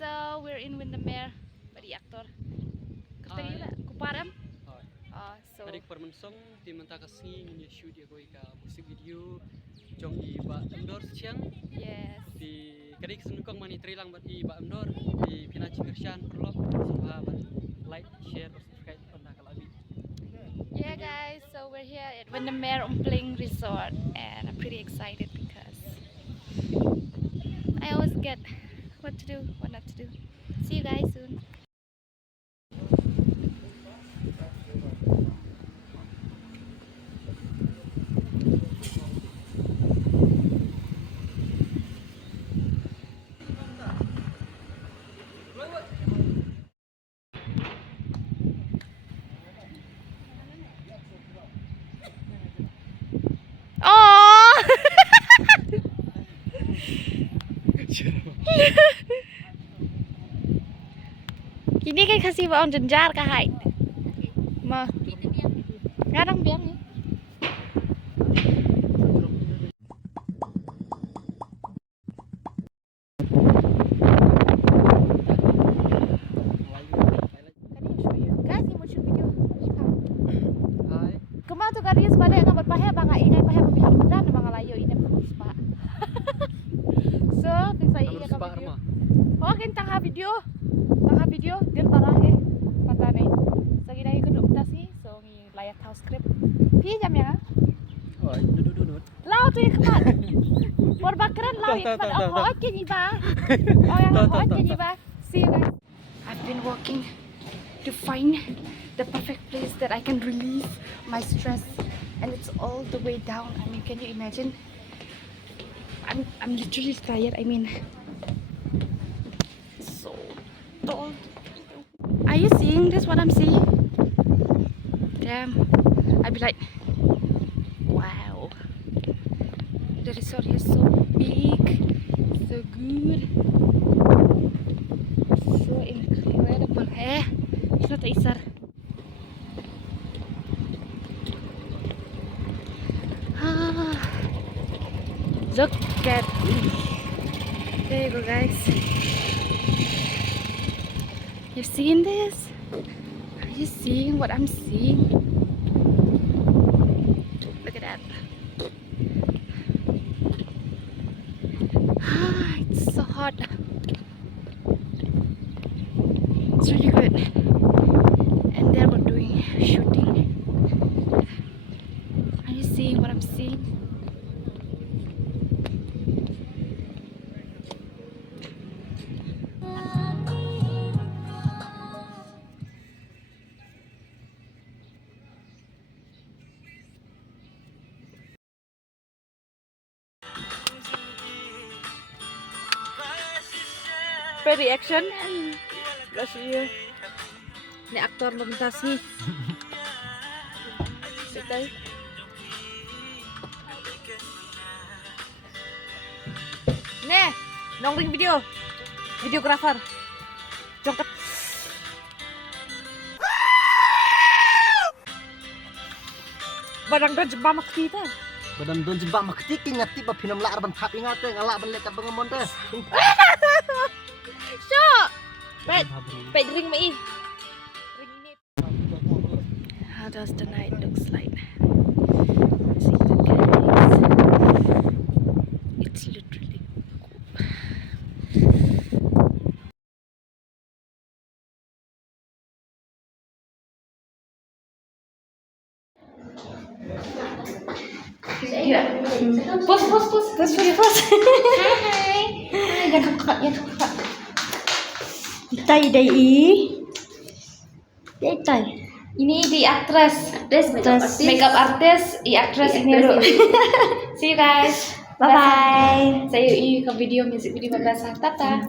So we're in Windermere bari aktor. Katanya lah, kuparam. So. Tadi permensong di mentakasi punya shoot dia koi ka musik video jong i ba amdor siang. Yes. Di kadi kesenukong mani trilang bat i ba amdor di pina cinggershan perlo sahabat like share subscribe onda kalabi. Yeah guys, so we're here at Windermere Umpling Resort and I'm pretty excited because I always get what to do, what not to do. See you guys soon. Oh! Ini kan kasih baon jenjar kah hai? Ma. Ngadang biang ni. Kemana tu garis balik ngambil pahe bang ingai pahe pihak mudan bang layo ini spa. So, bisa iya ka video. Oh, kinta video. Bang video din parah eh. Kata ni. Sagi dah ikut dokter sih. So, ngi layak tahu script. Pi jam ya? Oh, duduk. Lau tu yang kemat. Berbakaran lau yang kemat. Oh, oke ni ba. Oh, yang oke ni ba. See you guys. I've been walking to find the perfect place that I can release my stress, and it's all the way down. I mean, can you imagine? I'm literally tired. I mean, so tall. Are you seeing this? What I'm seeing? Damn! I'd be like, wow. The resort is so big, so good, so incredible. It's not Isar. Look at me. There you go, guys. You've seen this? Are you seeing what I'm seeing? Look at that. It's so hot. It's really good. And there we're doing shooting. Are you seeing what I'm seeing? Reaction kasih ini aktor nominasi setay nih nongring videographer jongkat barang don jembak makita Badan don jembak maktik ingat tiba pinam lar ban thap ingat ngalak ban lekat bangamon teh. Syok! Pet ring mai. Ring ini. How does the night looks like? See the guys. It's literally cool. Ya. Pos. Hai. Ya kakak. Tay. Ini di aktris, makeup artist, aktris ini dulu. See you guys. Bye. Saya ke video music video bahasa. Tata.